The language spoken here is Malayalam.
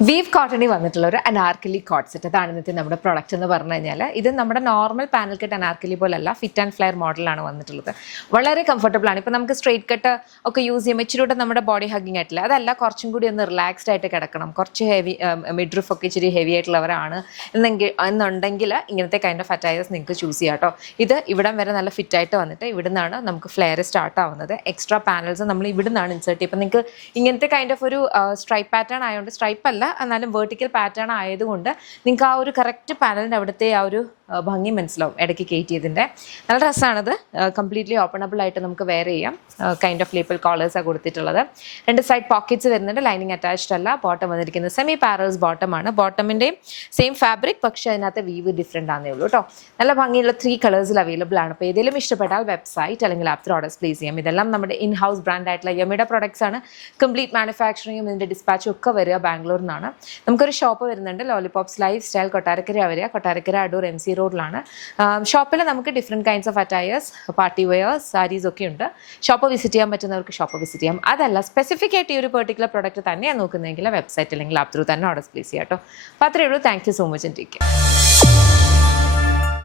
വീവ് കോട്ടണിൽ വന്നിട്ടുള്ള ഒരു അനാർക്കലി കോട്ട് സെറ്റ്. അതാണ് ഇന്നത്തെ നമ്മുടെ പ്രൊഡക്റ്റ് എന്ന് പറഞ്ഞു കഴിഞ്ഞാൽ ഇത് നമ്മുടെ നോർമൽ പാനൽ കട്ട് അനാർക്കലി പോലല്ല, ഫിറ്റ് ആൻഡ് ഫ്ലെയർ മോഡലാണ് വന്നിട്ടുള്ളത്. വളരെ കംഫർട്ടബിൾ ആണ്. ഇപ്പോൾ നമുക്ക് സ്ട്രെയിറ്റ് കട്ട് ഒക്കെ യൂസ് ചെയ്യുമ്പോൾ ഇച്ചിരി കൂടെ നമ്മുടെ ബോഡി ഹഗ്ഗിങ് ആയിട്ടില്ല, അതല്ല കുറച്ചും കൂടി ഒന്ന് റിലാക്സ്ഡ് ആയിട്ട് കിടക്കണം, കുറച്ച് ഹെവി മിഡ്രിഫ് ഒക്കെ ഇച്ചിരി ഹെവി ആയിട്ടുള്ളവരാണ് എന്നുണ്ടെങ്കിൽ ഇങ്ങനത്തെ കൈൻഡ് ഓഫ് അറ്റയേഴ്സ് നിങ്ങൾക്ക് ചൂസ് ചെയ്യാം കേട്ടോ. ഇത് ഇവിടം വരെ നല്ല ഫിറ്റ് ആയിട്ട് വന്നിട്ട് ഇവിടെ നിന്നാണ് നമുക്ക് ഫ്ലെയർ സ്റ്റാർട്ട് ആവുന്നത്. എക്സ്ട്രാ പാനൽസ് നമ്മൾ ഇവിടെ നിന്നാണ് ഇൻസേർട്ട് ചെയ്യുക. ഇപ്പം നിങ്ങൾക്ക് ഇങ്ങനത്തെ കൈൻഡ് ഓഫ് ഒരു സ്ട്രൈപ്പ് പാറ്റേൺ ആയതുകൊണ്ട്, സ്ട്രൈപ്പ് അല്ല എന്നാലും വെർട്ടിക്കൽ പാറ്റേൺ ആയതുകൊണ്ട് നിങ്ങൾക്ക് ആ ഒരു കറക്റ്റ് പാനലിൻ്റെ അവിടുത്തെ ആ ഒരു ഭംഗി മനസ്സിലാവും ഇടയ്ക്ക് കയറ്റിയതിൻ്റെ. നല്ല രസമാണത്. കംപ്ലീറ്റ്ലി ഓപ്പണബിൾ ആയിട്ട് നമുക്ക് വെയർ ചെയ്യാം. കൈൻഡ് ഓഫ് ലേപ്പിൾ കോളേഴ്സാണ് കൊടുത്തിട്ടുള്ളത്. 2 സൈഡ് പോക്കറ്റ്സ് വരുന്നുണ്ട്. ലൈനിങ് അറ്റാച്ച്ഡ് അല്ല. ബോട്ടം വന്നിരിക്കുന്നത് സെമി പാരൽസ് ബോട്ടമാണ്. ബോട്ടമിൻ്റെയും സെയിം ഫാബ്രിക്, പക്ഷേ അതിനകത്ത് വീവ് ഡിഫറെൻ്റ് ആണെന്നേ ഉള്ളൂ കേട്ടോ. നല്ല ഭംഗിയുള്ള 3 കളേഴ്സിൽ അവൈലബിൾ ആണ്. അപ്പോൾ ഏതെങ്കിലും ഇഷ്ടപ്പെട്ടാൽ വെബ്സൈറ്റ് അല്ലെങ്കിൽ ആപ്പ് ത്രൂ ഓർഡേഴ്സ് പ്ലേസ് ചെയ്യാം. ഇതെല്ലാം നമ്മുടെ ഇൻ ഹൗസ് ബ്രാൻഡ് ആയിട്ടുള്ള യമയുടെ പ്രൊഡക്ട്സ് ആണ്. കംപ്ലീറ്റ് മാനുഫാക്ചറിങ്ങും ഇതിൻ്റെ ഡിസ്പാച്ചും ഒക്കെ വരിക ബാംഗ്ലൂരിൽ നിന്നാണ്. നമുക്കൊരു ഷോപ്പ് വരുന്നുണ്ട്, ലോലിപോപ്സ് ലൈഫ് സ്റ്റൈൽ, കൊട്ടാരക്കര വരിക. കൊട്ടാരക്കര അടൂർ MC റോഡിലാണ്. ഷോപ്പിൽ നമുക്ക് different kinds of attires, party wears, saris ഒക്കെ ഉണ്ട്. ഷോപ്പ് വിസിറ്റ് ചെയ്യാൻ പറ്റുന്നവർക്ക് ഷോപ്പ് വിസിറ്റ് ചെയ്യാം. അതല്ല സ്പെസിഫിക് ആയിട്ട് ഈ ഒരു പെർട്ടിക്കുലർ പ്രോഡക്റ്റ് തന്നെയാണ് നോക്കുന്നതെങ്കിൽ വെബ്സൈറ്റ് അല്ലെങ്കിൽ ആപ്പ് ത്രൂ തന്നെ ഓർഡർ പ്ലേസ് ചെയ്യാം കേട്ടോ. അപ്പോൾ അത്രയേ ഉള്ളൂ. Thank you so much and take care.